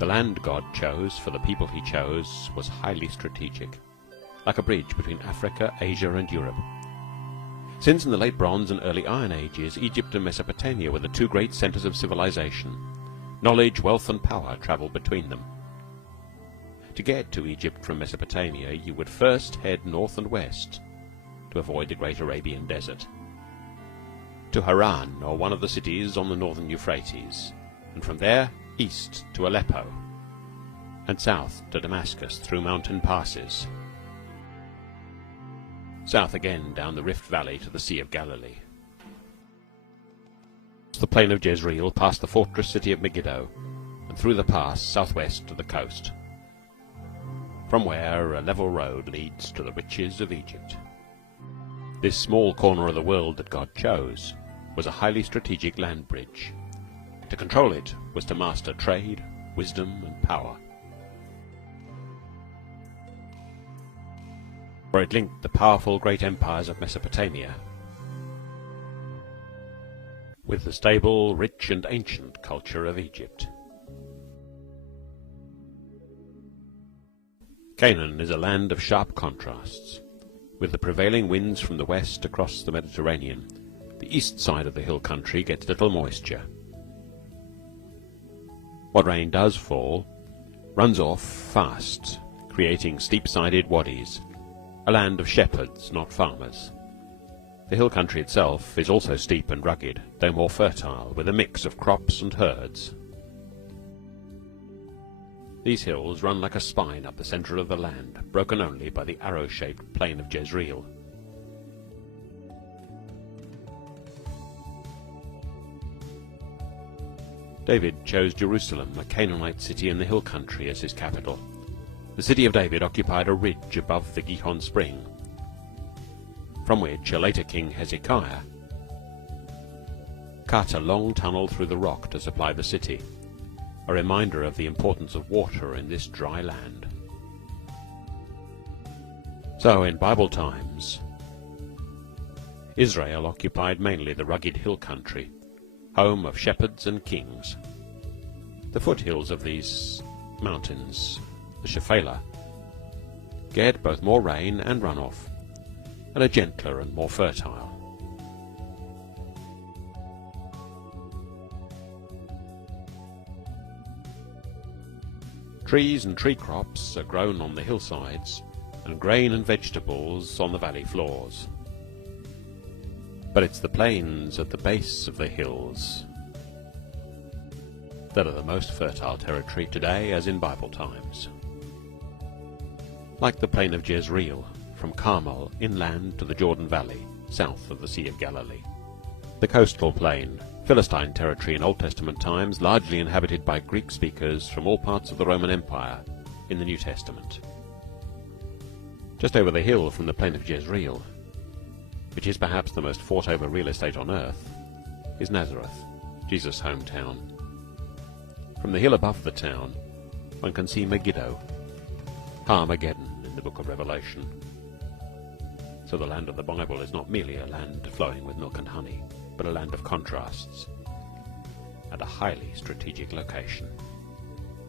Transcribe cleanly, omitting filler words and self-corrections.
The land God chose for the people he chose was highly strategic, like a bridge between Africa, Asia, and Europe. Since in the late Bronze and early Iron Ages, Egypt and Mesopotamia were the two great centers of civilization. Knowledge, wealth, and power traveled between them. To get to Egypt from Mesopotamia, you would first head north and west to avoid the great Arabian desert, to Haran, or one of the cities on the northern Euphrates, and from there east to Aleppo, and south to Damascus through mountain passes, south again down the Rift Valley to the Sea of Galilee, the plain of Jezreel past the fortress city of Megiddo, and through the pass southwest to the coast, from where a level road leads to the riches of Egypt. This small corner of the world that God chose was a highly strategic land bridge. To control it was to master trade, wisdom, and power. For it linked the powerful great empires of Mesopotamia with the stable, rich, and ancient culture of Egypt. Canaan is a land of sharp contrasts. With the prevailing winds from the west across the Mediterranean, the east side of the hill country gets little moisture. What rain does fall runs off fast, creating steep-sided wadis, a land of shepherds, not farmers. The hill country itself is also steep and rugged, though more fertile, with a mix of crops and herds. These hills run like a spine up the centre of the land, broken only by the arrow-shaped plain of Jezreel. David chose Jerusalem, a Canaanite city in the hill country, as his capital. The city of David occupied a ridge above the Gihon spring, from which a later king, Hezekiah, cut a long tunnel through the rock to supply the city, a reminder of the importance of water in this dry land. So, in Bible times, Israel occupied mainly the rugged hill country, home of shepherds and kings. The foothills of these mountains, the Shephelah, get both more rain and runoff, and are gentler and more fertile. Trees and tree crops are grown on the hillsides, and grain and vegetables on the valley floors. But it's the plains at the base of the hills that are the most fertile territory today, as in Bible times. Like the plain of Jezreel, from Carmel inland to the Jordan Valley, south of the Sea of Galilee. The coastal plain, Philistine territory in Old Testament times, largely inhabited by Greek speakers from all parts of the Roman Empire in the New Testament. Just over the hill from the plain of Jezreel, which is perhaps the most fought-over real estate on earth, is Nazareth, Jesus' hometown. From the hill above the town, one can see Megiddo, Armageddon in the book of Revelation. So the land of the Bible is not merely a land flowing with milk and honey, but a land of contrasts, and a highly strategic location.